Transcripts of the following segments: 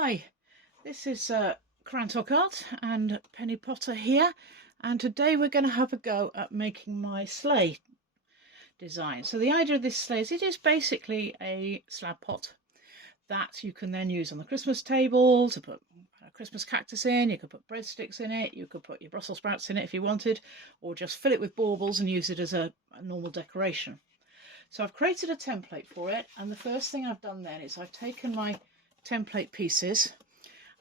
Hi, this is Crantock Art and Penny Potter here, and today we're going to have a go at making my sleigh design. So the idea of this sleigh is it is basically a slab pot that you can then use on the Christmas table to put a Christmas cactus in. You could put breadsticks in it, you could put your Brussels sprouts in it if you wanted, or just fill it with baubles and use it as a normal decoration. So I've created a template for it, and the first thing I've done then is I've taken my template pieces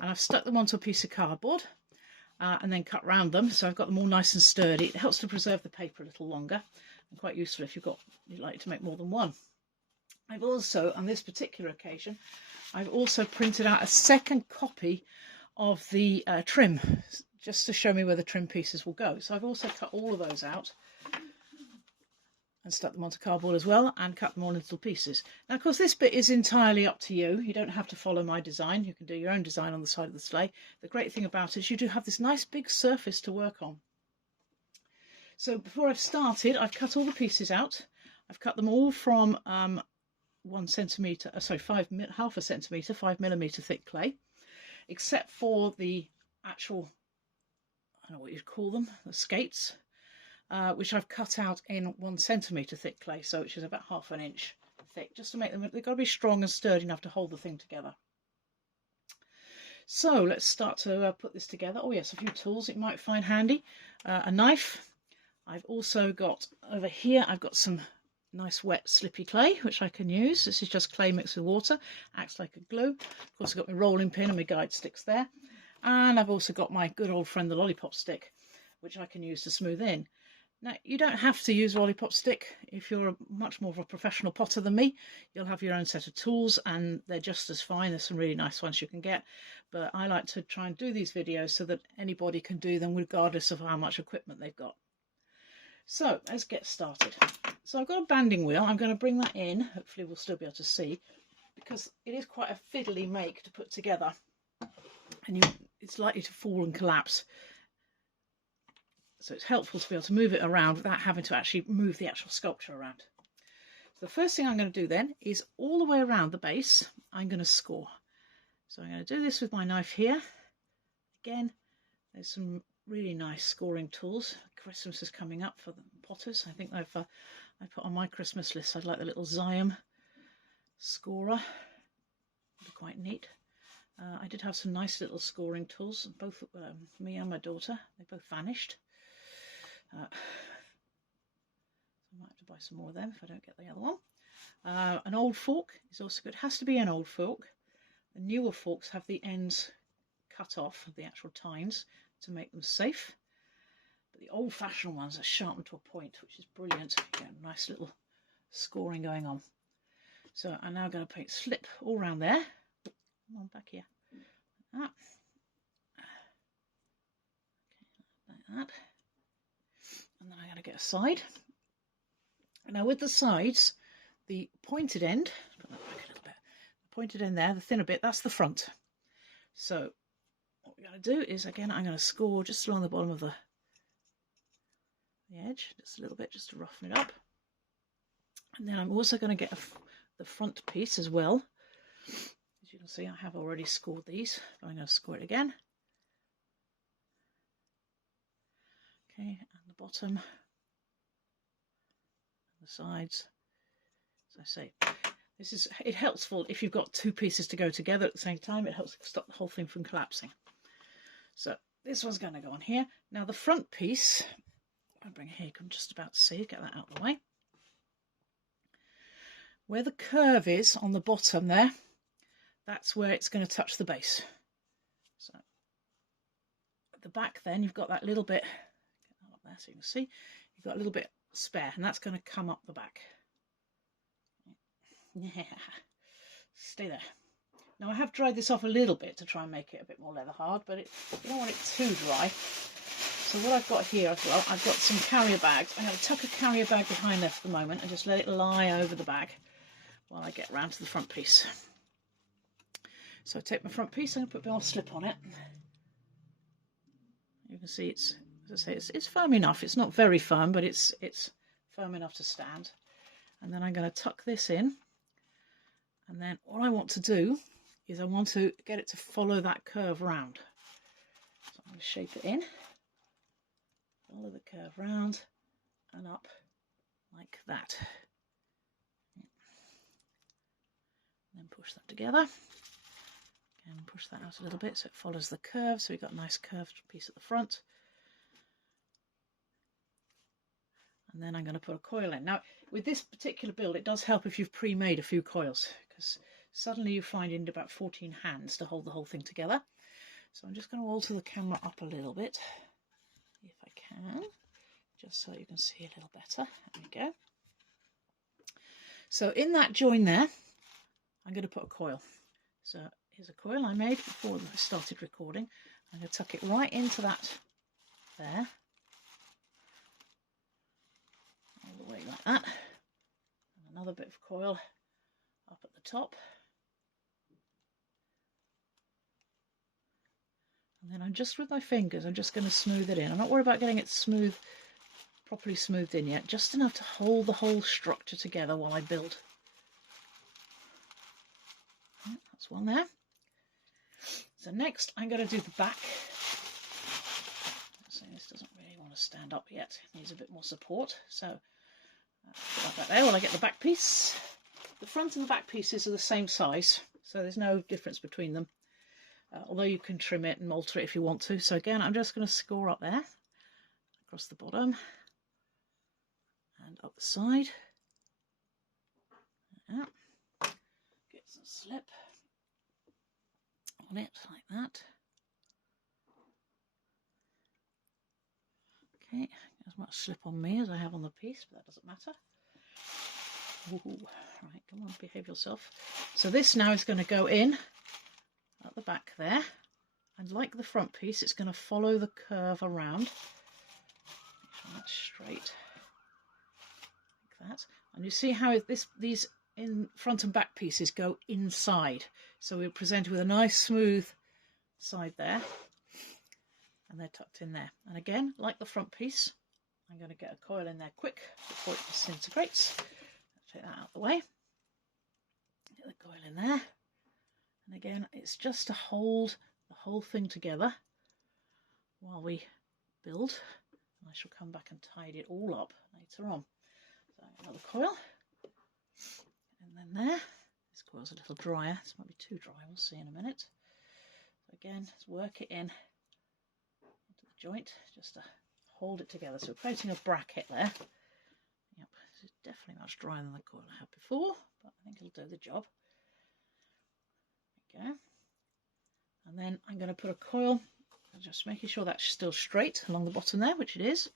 and I've stuck them onto a piece of cardboard and then cut round them, so I've got them all nice and sturdy. It helps to preserve the paper a little longer and quite useful if you'd like to make more than one. I've also, on this particular occasion, I've also printed out a second copy of the trim just to show me where the trim pieces will go. So I've also cut all of those out and stuck them onto cardboard as well and cut them all into little pieces. Now, of course, this bit is entirely up to you. You don't have to follow my design. You can do your own design on the side of the sleigh. The great thing about it is you do have this nice big surface to work on. So before I've started, I've cut all the pieces out. I've cut them all from 1 centimetre, half a centimetre, 5mm thick clay, except for the actual, I don't know what you'd call them, the skates, which I've cut out in 1 centimetre thick clay, so which is about ½ an inch thick, just to make them, they've got to be strong and sturdy enough to hold the thing together. So let's start to put this together. Oh yes, a few tools you might find handy. A knife. I've also got over here, I've got some nice wet slippy clay which I can use. This is just clay mixed with water, acts like a glue. Of course I've got my rolling pin and my guide sticks there, and I've also got my good old friend the lollipop stick, which I can use to smooth in. Now, you don't have to use a lollipop stick. If you're much more of a professional potter than me, you'll have your own set of tools and they're just as fine. There's some really nice ones you can get, but I like to try and do these videos so that anybody can do them regardless of how much equipment they've got. So let's get started. So I've got a banding wheel. I'm going to bring that in. Hopefully we'll still be able to see, because it is quite a fiddly make to put together and it's likely to fall and collapse. So it's helpful to be able to move it around without having to actually move the actual sculpture around. So the first thing I'm going to do then is all the way around the base, I'm going to score. So I'm going to do this with my knife here. Again, there's some really nice scoring tools. Christmas is coming up for the potters. I think I put on my Christmas list, I'd like the little Xiam scorer. It'd be quite neat. I did have some nice little scoring tools, both me and my daughter. They both vanished. I might have to buy some more of them if I don't get the other one. An old fork is also good. It has to be an old fork. The newer forks have the ends cut off of the actual tines to make them safe. But the old-fashioned ones are sharpened to a point, which is brilliant. You get a nice little scoring going on. So I'm now going to paint slip all around there. Come on, back here. Like that. Okay, like that. And then I'm going to get a side. Now with the sides, the pointed end, put that back a little bit, the pointed end there, the thinner bit, that's the front. So what we're going to do is, again, I'm going to score just along the bottom of the edge, just a little bit, just to roughen it up. And then I'm also going to get the front piece as well. As you can see, I have already scored these, but I'm going to score it again. Okay, and the bottom, the sides. As I say, it helpful if you've got two pieces to go together at the same time. It helps stop the whole thing from collapsing. So this one's going to go on here. Now the front piece, I'll bring it here, you can just about see, get that out of the way. Where the curve is on the bottom there, that's where it's going to touch the base. So at the back then, you've got that little bit, get that up there so you can see, you've got a little bit spare, and that's going to come up the back. Yeah, stay there. Now I have dried this off a little bit to try and make it a bit more leather hard, but you don't want it too dry. So what I've got here as well, I've got some carrier bags. I'm going to tuck a carrier bag behind there for the moment and just let it lie over the bag while I get round to the front piece. So I take my front piece, I'm going to put a bit more slip on it. You can see it's, as I say, it's firm enough. It's not very firm, but it's firm enough to stand. And then I'm going to tuck this in. And then what I want to do is I want to get it to follow that curve round. So I'm going to shape it in, follow the curve round and up like that. And then push that together. And push that out a little bit so it follows the curve, so we've got a nice curved piece at the front. And then I'm going to put a coil in. Now, with this particular build, it does help if you've pre-made a few coils, because suddenly you find you need about 14 hands to hold the whole thing together. So I'm just going to alter the camera up a little bit, if I can, just so you can see a little better. There we go. So in that join there, I'm going to put a coil. So here's a coil I made before I started recording. I'm going to tuck it right into that there, all the way like that. And another bit of coil up at the top. And then I'm just with my fingers, I'm just going to smooth it in. I'm not worried about getting it smooth, properly smoothed in yet, just enough to hold the whole structure together while I build. That's one there. So next I'm going to do the back. So this doesn't really want to stand up yet, it needs a bit more support. So put that back there while I get the back piece. The front and the back pieces are the same size, so there's no difference between them. Although you can trim it and alter it if you want to. So again, I'm just going to score up there, across the bottom and up the side. Get some slip on it like that. Okay, as much slip on me as I have on the piece, but that doesn't matter. Ooh, right, come on, behave yourself. So this now is going to go in at the back there, and like the front piece, it's going to follow the curve around. Make sure that's straight, like that. And you see how these in front and back pieces go inside. So we're presented with a nice smooth side there, and they're tucked in there. And again, like the front piece, I'm going to get a coil in there quick before it disintegrates. Take that out of the way. Get the coil in there. And again, it's just to hold the whole thing together while we build. I shall come back and tidy it all up later on. So another coil. And then there. This coil's a little drier. This might be too dry. We'll see in a minute. So again, let's work it in into the joint just to hold it together. So we're creating a bracket there. Yep, this is definitely much drier than the coil I had before, but I think it'll do the job. Okay, and then I'm going to put a coil, just making sure that's still straight along the bottom there, which it is.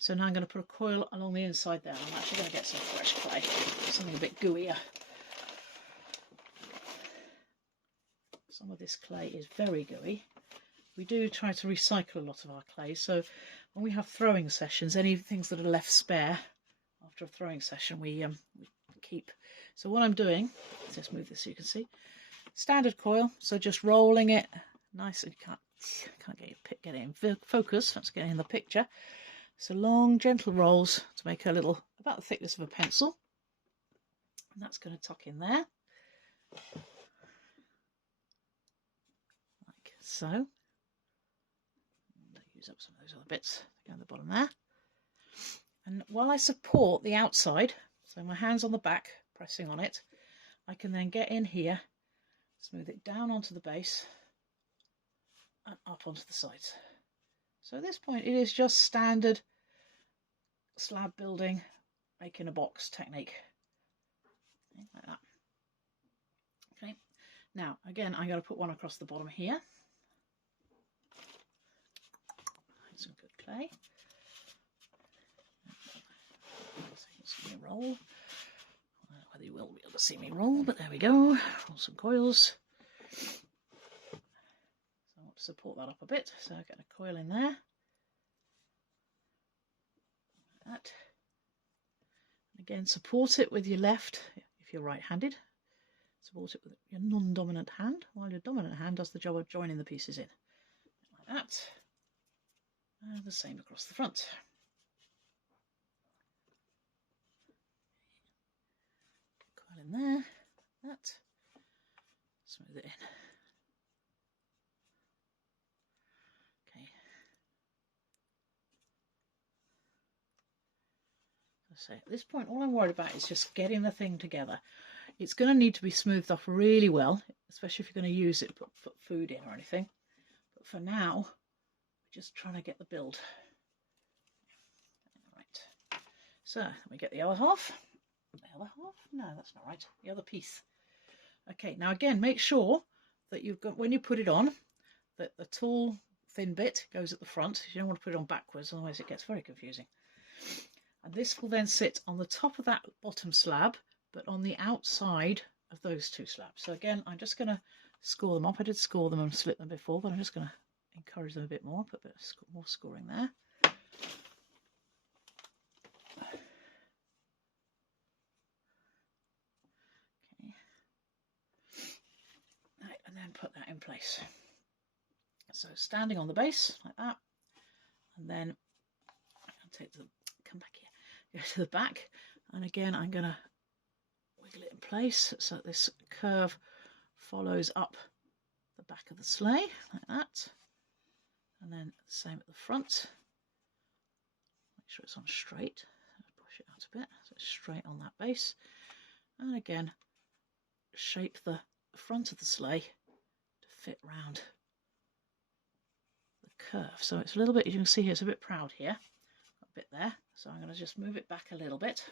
So now I'm going to put a coil along the inside there. I'm actually going to get some fresh clay, something a bit gooier. Some of this clay is very gooey. We do try to recycle a lot of our clay, so when we have throwing sessions, any things that are left spare after a throwing session we keep. So what I'm doing, let's just move this so you can see. Standard coil, so just rolling it nice. You can't get it in focus. Let's get it in the picture. So long, gentle rolls to make a little, about the thickness of a pencil. And that's going to tuck in there, like so. And use up some of those other bits to go on the bottom there. And while I support the outside, so my hands on the back, pressing on it, I can then get in here. Smooth it down onto the base and up onto the sides. So at this point it is just standard slab building, making a box technique. Okay, like that. Okay, now again I'm going to put one across the bottom here. Some good clay. So you can see me roll. I don't know whether you will be able to see me roll, but there we go. Roll some coils. So I want to support that up a bit, so I get a coil in there. Like that. And again, support it with your left if you're right-handed. Support it with your non-dominant hand, while your dominant hand does the job of joining the pieces in. Like that. And the same across the front. Coil in there, that. smooth it in. Okay. So at this point, all I'm worried about is just getting the thing together. It's going to need to be smoothed off really well, especially if you're going to use it to put food in or anything. But for now, we're just trying to get the build. Right. So we get the other half. The other half? No, that's not right. The other piece. Okay, now again, make sure that you've got, when you put it on, that the tall, thin bit goes at the front. You don't want to put it on backwards, otherwise it gets very confusing. And this will then sit on the top of that bottom slab, but on the outside of those two slabs. So again, I'm just going to score them up. I did score them and slip them before, but I'm just going to encourage them a bit more, put a bit more scoring there. Okay. Right, and then put that in place. So standing on the base like that, and then I'll come back here, go to the back, and again I'm going to wiggle it in place so that this curve follows up the back of the sleigh like that, and then the same at the front. Make sure it's on straight, push it out a bit so it's straight on that base, and again shape the front of the sleigh to fit round the curve. So it's a little bit, as you can see here, it's a bit proud here, a bit there, so I'm going to just move it back a little bit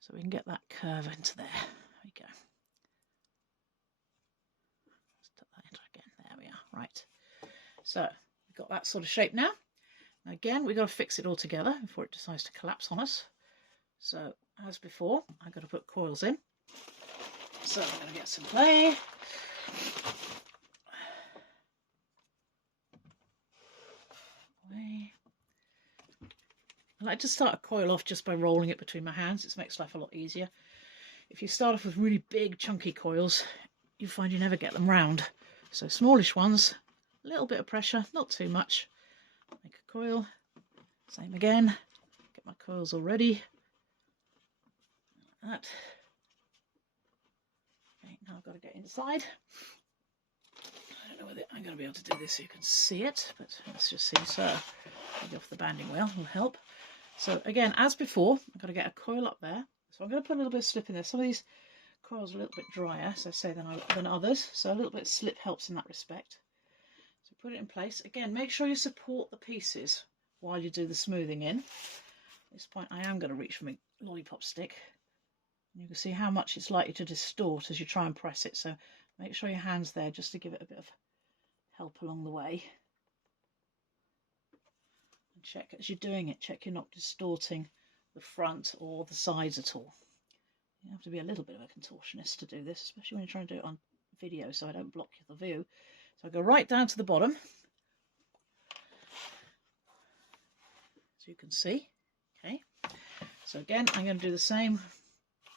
so we can get that curve into there. There we go. Let's tuck that into again. There we are. Right. So we've got that sort of shape now. Now again, we've got to fix it all together before it decides to collapse on us. So as before, I've got to put coils in. So I'm going to get some clay. I like to start a coil off just by rolling it between my hands. It makes life a lot easier. If you start off with really big chunky coils, you find you never get them round. So smallish ones, a little bit of pressure, not too much. Make a coil, same again. Get my coils all ready. Like that. Okay, now I've got to get inside. I don't know whether I'm going to be able to do this so you can see it, but let's just see. So take off the banding wheel will help. So again, as before, I've got to get a coil up there. So I'm going to put a little bit of slip in there. Some of these coils are a little bit drier, so I say, than others. So a little bit of slip helps in that respect. So put it in place. Again, make sure you support the pieces while you do the smoothing in. At this point, I am going to reach for my lollipop stick. And you can see how much it's likely to distort as you try and press it. So make sure your hand's there just to give it a bit of help along the way. And check as you're doing it, check you're not distorting the front or the sides at all. You have to be a little bit of a contortionist to do this, especially when you're trying to do it on video so I don't block the view. So I go right down to the bottom, so you can see. Okay, so again I'm going to do the same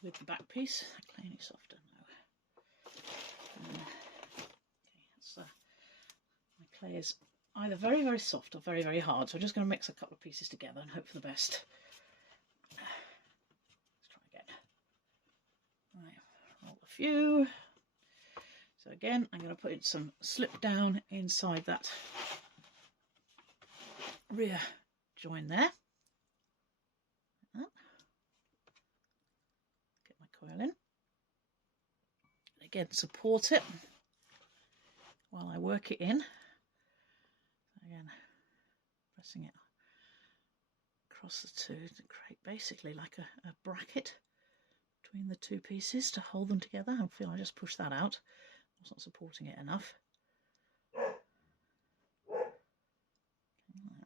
with the back piece. Clay any softer? No. Okay, so my clay is either very, very soft or very, very hard. So I'm just going to mix a couple of pieces together and hope for the best. Let's try again. Right, roll a few. So again, I'm going to put in some slip down inside that rear join there. Get my coil in. Again, support it while I work it in. Again, pressing it across the two to create basically like a bracket between the two pieces to hold them together. I feel I just pushed that out. I was not supporting it enough.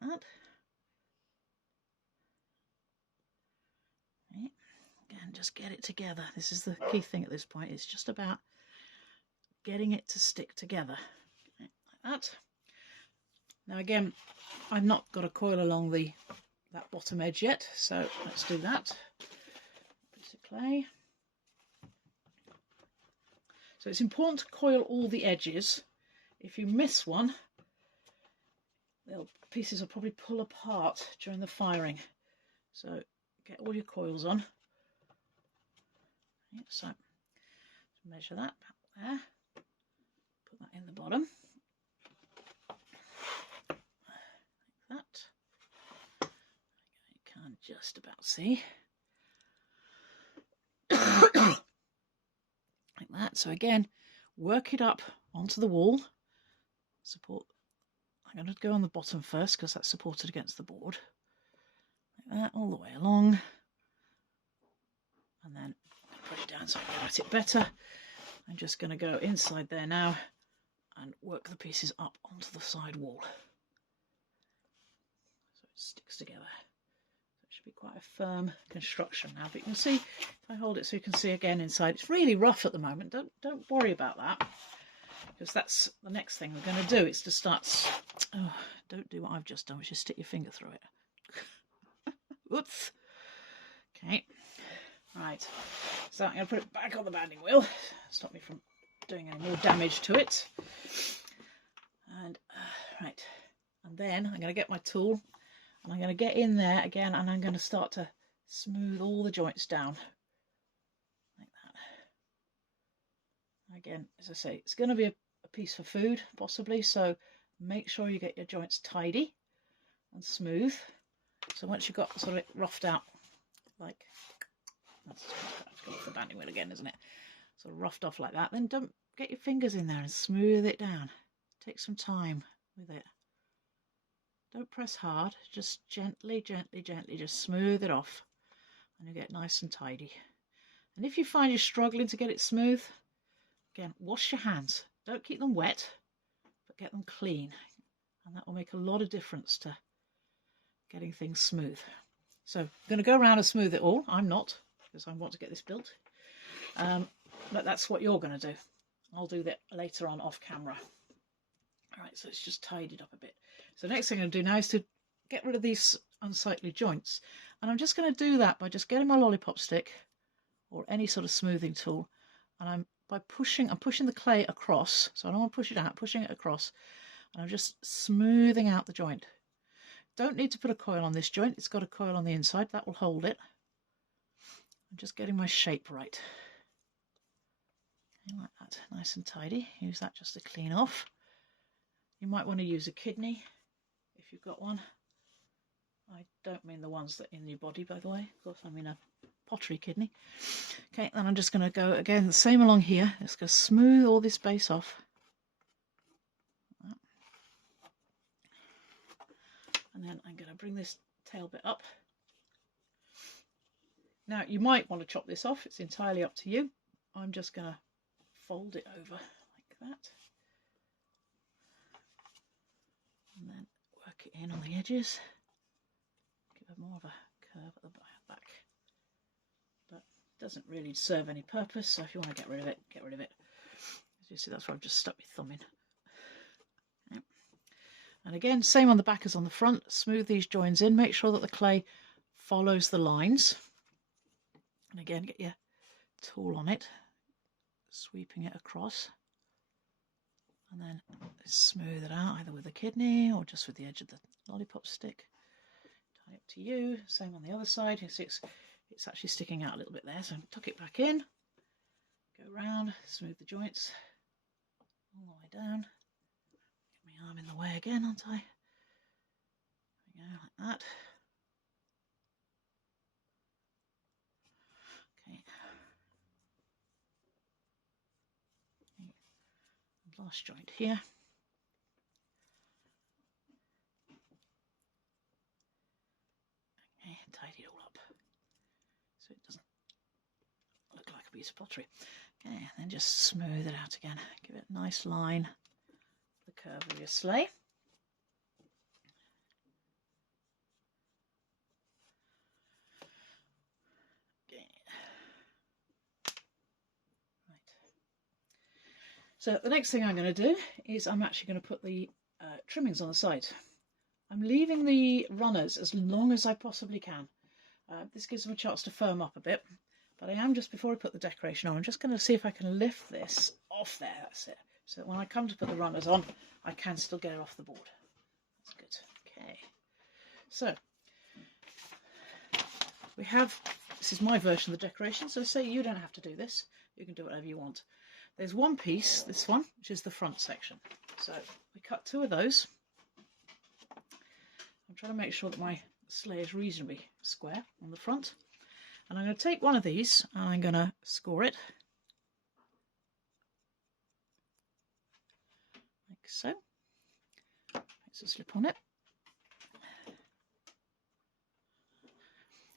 Like that. Okay. Again, just get it together. This is the key thing at this point. It's just about getting it to stick together. Okay, like that. Now again, I've not got a coil along that bottom edge yet, so let's do that. Piece of clay. So it's important to coil all the edges. If you miss one, the pieces will probably pull apart during the firing. So get all your coils on. Okay, so measure that there. just about see. Like that. So again, work it up onto the wall. Support. I'm going to go on the bottom first because that's supported against the board. Like that, all the way along. And then put it down so I can get it better. I'm just going to go inside there now and work the pieces up onto the side wall. So it sticks together. So it should be quite a firm construction now. But you can see, if I hold it so you can see again inside, it's really rough at the moment. Don't worry about that, because that's the next thing we're going to do. It's to start... Oh, don't do what I've just done, which is stick your finger through it. Oops. Okay. Right. So I'm going to put it back on the banding wheel. Stop me from doing any more damage to it. And right. And then I'm going to get my tool and I'm going to get in there again and I'm going to start to smooth all the joints down. Like that. Again, as I say, it's going to be a piece for food, possibly, so make sure you get your joints tidy and smooth. So once you've got sort of roughed out, like that's going off the banding wheel again, isn't it? Sort of roughed off like that, then don't get your fingers in there and smooth it down. Take some time with it. Don't press hard, just gently, gently, gently, just smooth it off and you get nice and tidy. And if you find you're struggling to get it smooth, again, wash your hands. Don't keep them wet, but get them clean. And that will make a lot of difference to getting things smooth. So I'm going to go around and smooth it all. I'm not, because I want to get this built. But that's what you're going to do. I'll do that later on off camera. All right, so it's just tidied up a bit. So the next thing I'm going to do now is to get rid of these unsightly joints. And I'm just going to do that by just getting my lollipop stick or any sort of smoothing tool. And I'm pushing the clay across. So I don't want to push it out, pushing it across. And I'm just smoothing out the joint. Don't need to put a coil on this joint. It's got a coil on the inside. That will hold it. I'm just getting my shape right. Okay, like that. Nice and tidy. Use that just to clean off. You might want to use a kidney if you've got one. I don't mean the ones that are in your body, by the way. Of course, I mean a pottery kidney. Okay, then I'm just going to go again the same along here. Just going to smooth all this base off. And then I'm going to bring this tail bit up. Now, you might want to chop this off. It's entirely up to you. I'm just going to fold it over like that. And then work it in on the edges. Give it more of a curve at the back. But it doesn't really serve any purpose, so if you want to get rid of it, get rid of it. As you see, that's where I've just stuck my thumb in. Okay. And again, same on the back as on the front. Smooth these joins in. Make sure that the clay follows the lines. And again, get your tool on it, sweeping it across. And then smooth it out either with a kidney or just with the edge of the lollipop stick. Tie up to you. Same on the other side. It's actually sticking out a little bit there, so tuck it back in. Go round, smooth the joints all the way down. Get my arm in the way again, aren't I? There we go, like that. Okay. Last joint here. Okay, tidy it all up so it doesn't look like a piece of pottery. Okay, and then just smooth it out again. Give it a nice line, the curve of your sleigh. Okay. Right. So the next thing I'm going to do is I'm actually going to put the trimmings on the side. I'm leaving the runners as long as I possibly can. This gives them a chance to firm up a bit, but I am, just before I put the decoration on, I'm just going to see if I can lift this off there. That's it. So that when I come to put the runners on, I can still get it off the board. That's good. Okay. So we have, this is my version of the decoration, so say you don't have to do this. You can do whatever you want. There's one piece, this one, which is the front section. So we cut two of those. I'm trying to make sure that my sleigh is reasonably square on the front. And I'm going to take one of these and I'm going to score it like so. Let's a slip on it.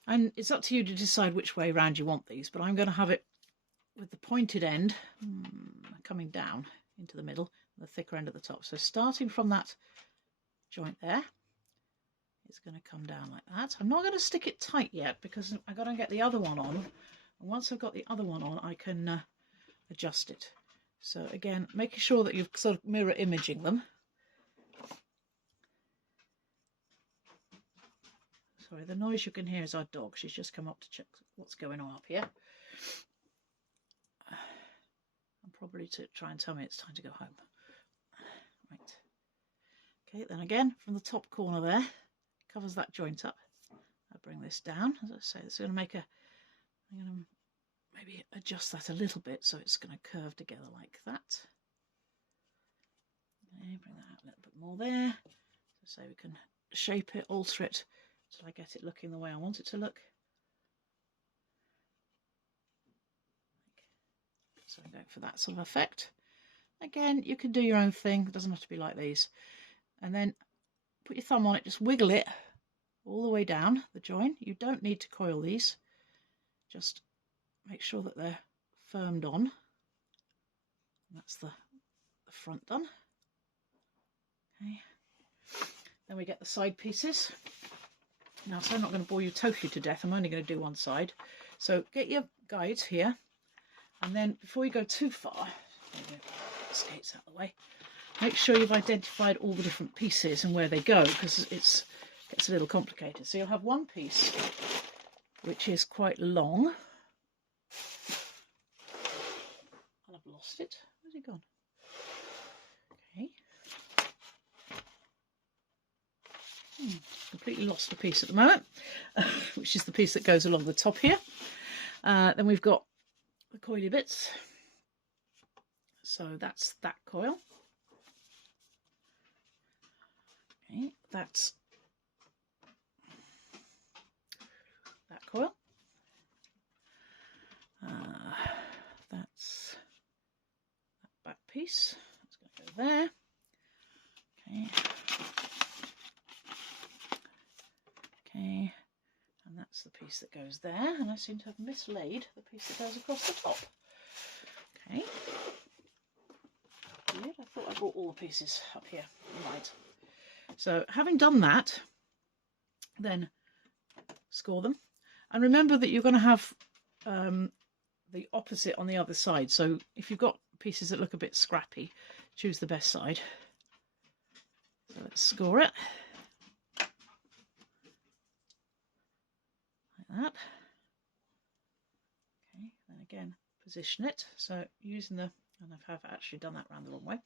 And it's up to you to decide which way round you want these, but I'm going to have it with the pointed end coming down into the middle, the thicker end at the top. So starting from that joint there, it's going to come down like that. I'm not going to stick it tight yet because I've got to get the other one on. And once I've got the other one on, I can adjust it. So again, making sure that you're sort of mirror imaging them. Sorry, the noise you can hear is our dog. She's just come up to check what's going on up here. And probably to try and tell me it's time to go home. Right. Okay, then again, from the top corner there, covers that joint up. I'll bring this down. As I say, it's going to make a... I'm going to maybe adjust that a little bit so it's going to curve together like that. Okay, bring that out a little bit more there. So we can shape it, alter it, till I get it looking the way I want it to look. So I'm going for that sort of effect. Again, you can do your own thing. It doesn't have to be like these. And then put your thumb on it, just wiggle it all the way down the join. You don't need to coil these. Just make sure that they're firmed on. And that's the front done. Okay. Then we get the side pieces. Now, so I'm not going to bore you totally to death. I'm only going to do one side. So get your guides here. And then before you go too far, skates out of the way, make sure you've identified all the different pieces and where they go, because it gets a little complicated. So you'll have one piece which is quite long. And I've lost it. Where's it gone? Okay. Completely lost a piece at the moment, which is the piece that goes along the top here. Then we've got the coily bits. So that's that coil. Okay, that's that coil. That's that back piece. That's going to go there. Okay. Okay, and that's the piece that goes there, and I seem to have mislaid the piece that goes across the top. Okay. Weird, I thought I brought all the pieces up here. Right. So having done that, then score them. And remember that you're going to have the opposite on the other side. So if you've got pieces that look a bit scrappy, choose the best side. So let's score it. Like that. Okay, then again, position it. So using the, and I have actually done that round the wrong way.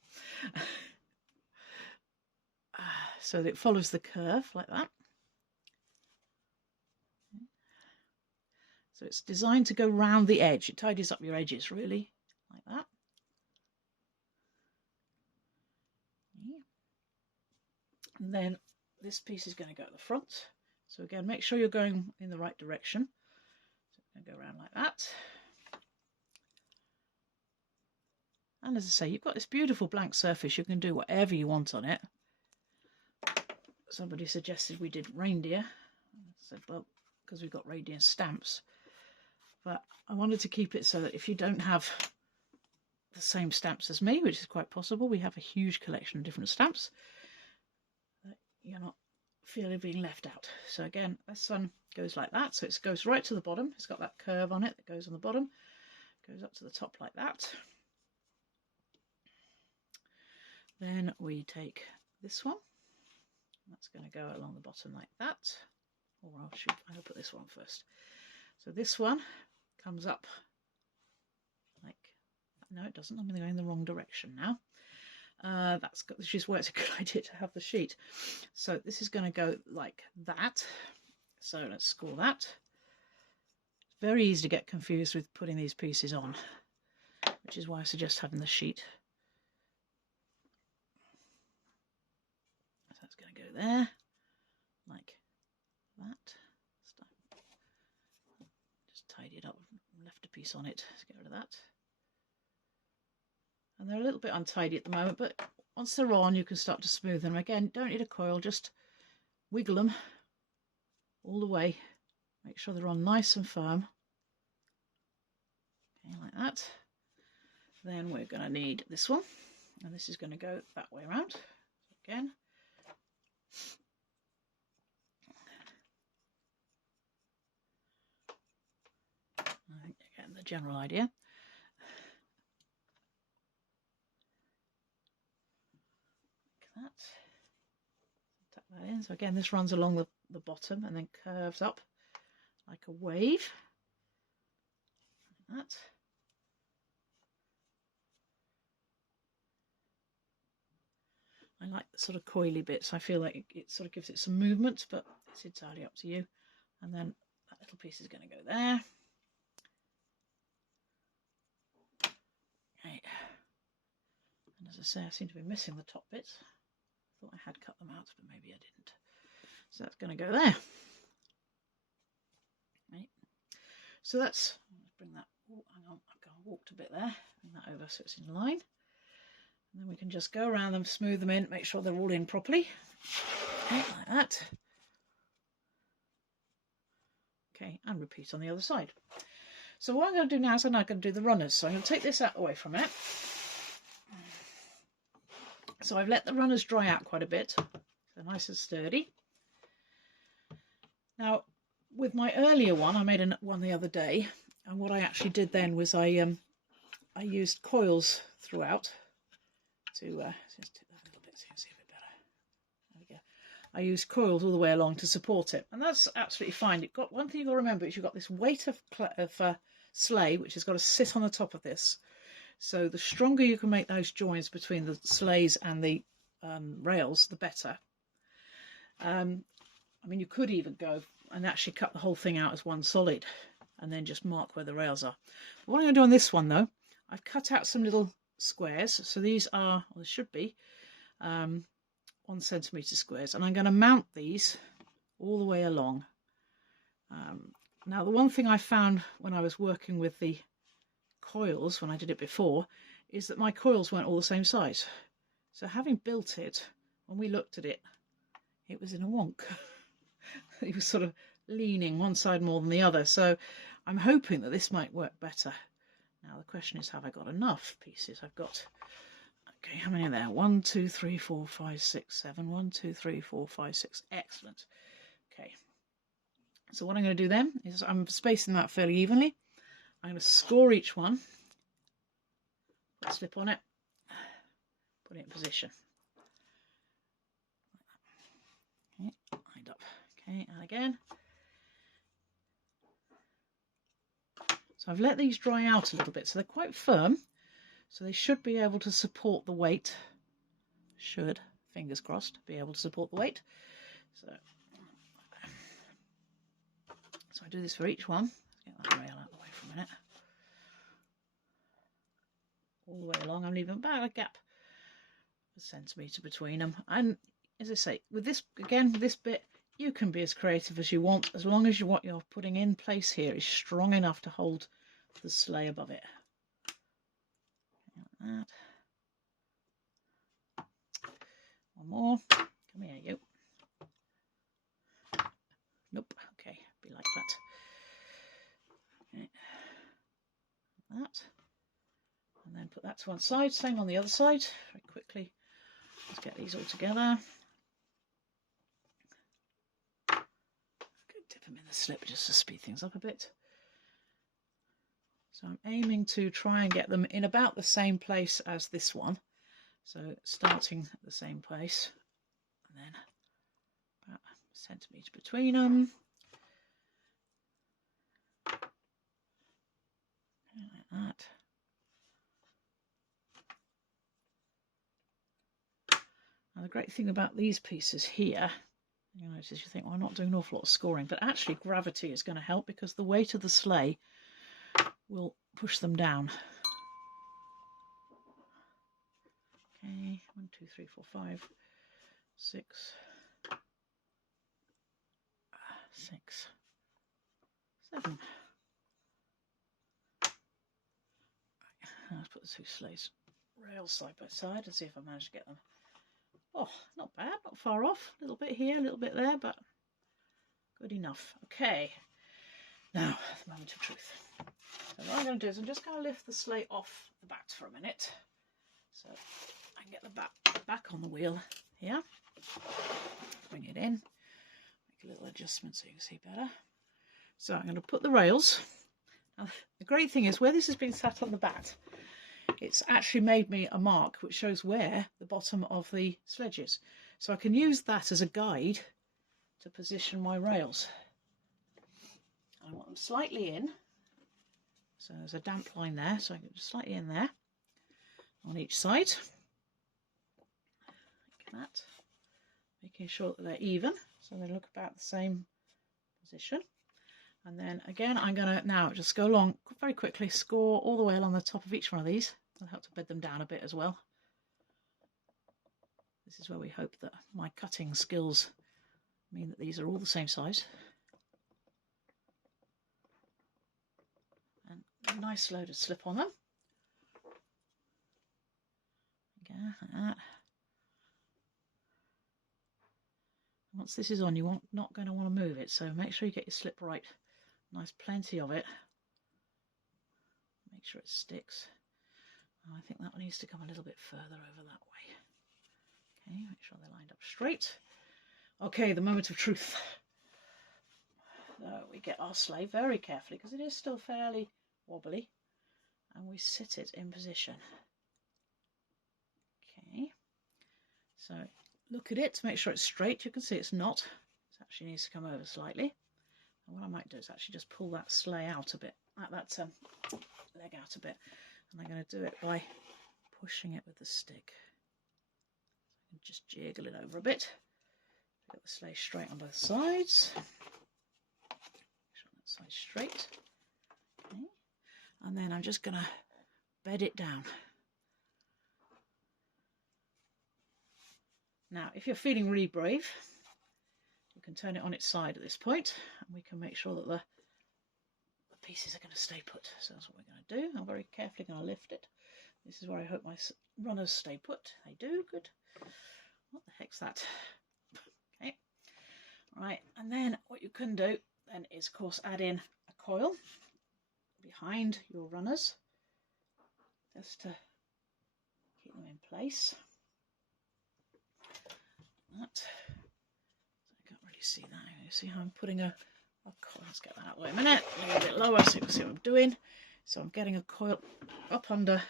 So that it follows the curve like that. So it's designed to go round the edge. It tidies up your edges really, like that. And then this piece is going to go at the front. So again, make sure you're going in the right direction. So it's going to go around like that. And as I say, you've got this beautiful blank surface. You can do whatever you want on it. Somebody suggested we did reindeer. I said, well, because we've got reindeer stamps. But I wanted to keep it so that if you don't have the same stamps as me, which is quite possible, we have a huge collection of different stamps, that you're not feeling being left out. So again, this one goes like that. So it goes right to the bottom. It's got that curve on it that goes on the bottom. Goes up to the top like that. Then we take this one. That's going to go along the bottom like that. Or I'll put this one first. So this one comes up like, no it doesn't, I'm going in the wrong direction now. This is where it's a good idea to have the sheet. So this is going to go like that. So let's score that. It's very easy to get confused with putting these pieces on, which is why I suggest having the sheet. So it's going to go there, like that. left a piece on it. Let's get rid of that. And they're a little bit untidy at the moment, but once they're on, you can start to smooth them. Again, don't need a coil, just wiggle them all the way. Make sure they're on nice and firm. Okay, like that. Then we're going to need this one, and this is going to go that way around. So again, I think you're getting the general idea. Like that. Tuck that in. So again, this runs along the bottom and then curves up like a wave. Like that. I like the sort of coily bits. I feel like it sort of gives it some movement, but it's entirely up to you. And then that little piece is going to go there. Okay. And as I say, I seem to be missing the top bits. I thought I had cut them out, but maybe I didn't. So that's going to go there. Right. So let's bring that. Oh, hang on, I've walked a bit there. Bring that over so it's in line. And then we can just go around them, smooth them in, make sure they're all in properly. Okay, like that. Okay, and repeat on the other side. So what I'm going to do now is I'm going to do the runners. So I'm going to take this out away from it. So I've let the runners dry out quite a bit. They're nice and sturdy. Now, with my earlier one, I made one the other day. And what I actually did then was I used coils throughout. To just do that a little bit so you can see a bit better. There we go. I used coils all the way along to support it, and that's absolutely fine. You've got one thing you've got to remember is you've got this weight of sleigh which has got to sit on the top of this. So the stronger you can make those joins between the sleighs and the rails, the better. I mean, you could even go and actually cut the whole thing out as one solid, and then just mark where the rails are. What I'm going to do on this one though, I've cut out some little squares, so these are, or they should be, 1 centimetre squares, and I'm going to mount these all the way along. Now the one thing I found when I was working with the coils when I did it before is that my coils weren't all the same size, so having built it, when we looked at it, it was in a wonk. It was sort of leaning one side more than the other, so I'm hoping that this might work better. Now the question is, have I got enough pieces? I've got, okay, how many are there? 1, 2, 3, 4, 5, 6, 7. 1, 2, 3, 4, 5, 6. Excellent. Okay. So what I'm going to do then is I'm spacing that fairly evenly. I'm going to score each one, put a slip on it, put it in position. Okay, lined up. Okay, and again. So I've let these dry out a little bit, so they're quite firm, so they should be able to support the weight. Should, fingers crossed, be able to support the weight. So I do this for each one. Let's get that rail out of the way for a minute. All the way along, I'm leaving about a gap, a centimetre between them. And as I say, with this, again, with this bit, you can be as creative as you want, as long as what you're putting in place here is strong enough to hold the sleigh above it. Like that. One more. Come here, you. Nope. Okay, be like that. Okay. That. And then put that to one side. Same on the other side. Very quickly. Let's get these all together. Dip them in the slip just to speed things up a bit. So I'm aiming to try and get them in about the same place as this one. So starting at the same place, and then about a centimetre between them. Like that. Now the great thing about these pieces here, you notice you think, well, I'm not doing an awful lot of scoring, but actually gravity is going to help because the weight of the sleigh will push them down. Okay, 1, 2, 3, 4, 5, 6, 6, 7. Let's put the two sleighs rails side by side and see if I manage to get them. Oh, not bad, not far off. A little bit here, a little bit there, but good enough. Okay, now the moment of truth. So what I'm going to do is I'm just going to lift the sleigh off the back for a minute, so I can get the back on the wheel here. Bring it in, make a little adjustment so you can see better. So I'm going to put the rails. Now, the great thing is where this has been sat on the bat, it's actually made me a mark which shows where the bottom of the sledge is. So I can use that as a guide to position my rails. I want them slightly in. So there's a damp line there, so I can just slightly in there on each side. Like that. Making sure that they're even, so they look about the same position. And then again, I'm going to now just go along very quickly, score all the way along the top of each one of these. I'll help to bed them down a bit as well. This is where we hope that my cutting skills mean that these are all the same size. And a nice load of slip on them. Again, like that. Once this is on, you're not going to want to move it, so make sure you get your slip right. Nice, plenty of it. Make sure it sticks. Oh, I think that one needs to come a little bit further over that way. Okay, make sure they're lined up straight. Okay, the moment of truth. So we get our sleigh very carefully, because it is still fairly wobbly, and we sit it in position. Okay, so look at it to make sure it's straight. You can see it's not. It actually needs to come over slightly. And what I might do is actually just pull that sleigh out a bit, that leg out a bit. And I'm going to do it by pushing it with the stick. So just jiggle it over a bit. Get the sleigh straight on both sides. Make sure that side's straight. Okay. And then I'm just going to bed it down. Now, if you're feeling really brave, you can turn it on its side at this point, and we can make sure that the pieces are going to stay put. So that's what we're going to do. I'm very carefully going to lift it. This is where I hope my runners stay put. They do. Good. What the heck's that? Okay. Right. And then what you can do then is, of course, add in a coil behind your runners just to keep them in place. That. So I can't really see that. You see how I'm putting a coil. Let's get that out of the way a minute. A little bit lower so you can see what I'm doing. So I'm getting a coil up under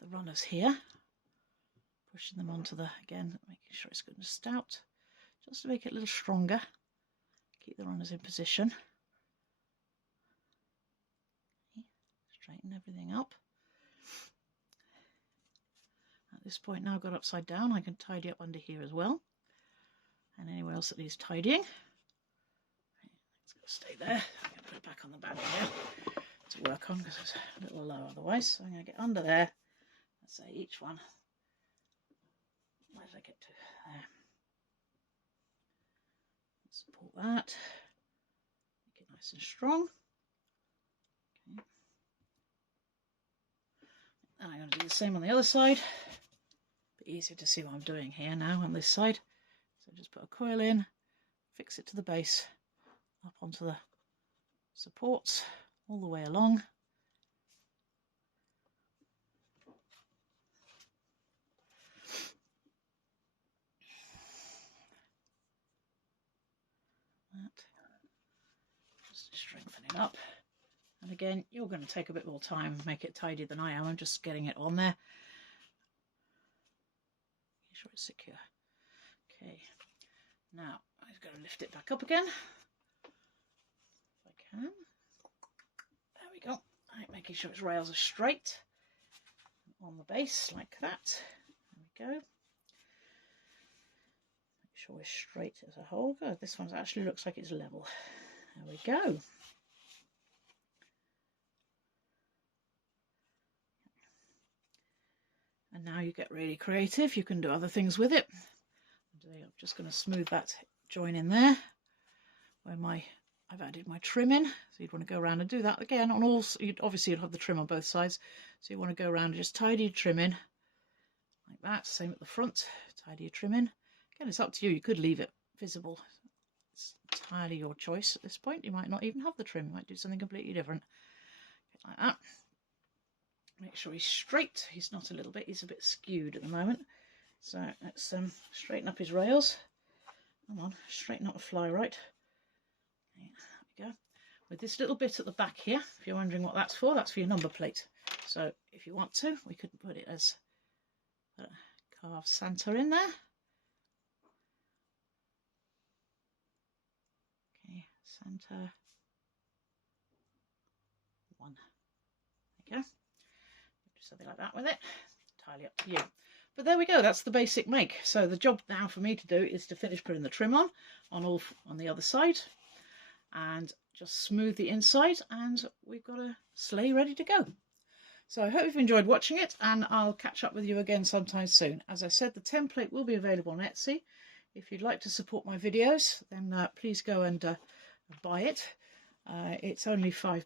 the runners here, pushing them onto the, again, making sure it's good and stout, just to make it a little stronger. Keep the runners in position. Okay. Straighten everything up. At this point now I've got upside down, I can tidy up under here as well, and anywhere else that needs tidying. It's going to stay there. I'm going to put it back on the band here to work on, because it's a little low otherwise. So I'm going to get under there. Let's say each one. Where did I get to? There. Support that. Make it nice and strong. Okay. And I'm going to do the same on the other side. Bit easier to see what I'm doing here now on this side. So just put a coil in, fix it to the base, up onto the supports all the way along. That. Just strengthening up. And again, you're going to take a bit more time, make it tidy than I am. I'm just getting it on there. Make sure it's secure. Okay. Now, I'm going to lift it back up again. If I can. There we go. Right, making sure its rails are straight on the base like that. There we go. Make sure we're straight as a whole. Good. This one actually looks like it's level. There we go. And now you get really creative. You can do other things with it. I'm just going to smooth that join in there where my I've added my trim in, so you'd want to go around and do that again on all. Obviously you'd have the trim on both sides, so you want to go around and just tidy your trim in like that. Same at the front, tidy your trim in. Again, it's up to you. You could leave it visible. It's entirely your choice at this point. You might not even have the trim. You might do something completely different. Like that. Make sure he's straight. He's not a little bit. He's a bit skewed at the moment. So let's straighten up his rails. Come on, straighten up the fly right. Okay, there we go. With this little bit at the back here, if you're wondering what that's for your number plate. So if you want to, we could put it as a carved Santa in there. Okay, Santa 1. There you go. Do something like that with it. Entirely up to you. But there we go, that's the basic make. So the job now for me to do is to finish putting the trim on the other side, and just smooth the inside, and we've got a sleigh ready to go. So I hope you've enjoyed watching it, and I'll catch up with you again sometime soon. As I said, the template will be available on Etsy. If you'd like to support my videos, then please go and buy it. It's only £5,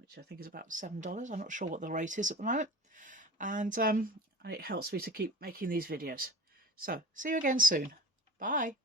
which I think is about $7. I'm not sure what the rate is at the moment. And it helps me to keep making these videos. So, see you again soon. Bye.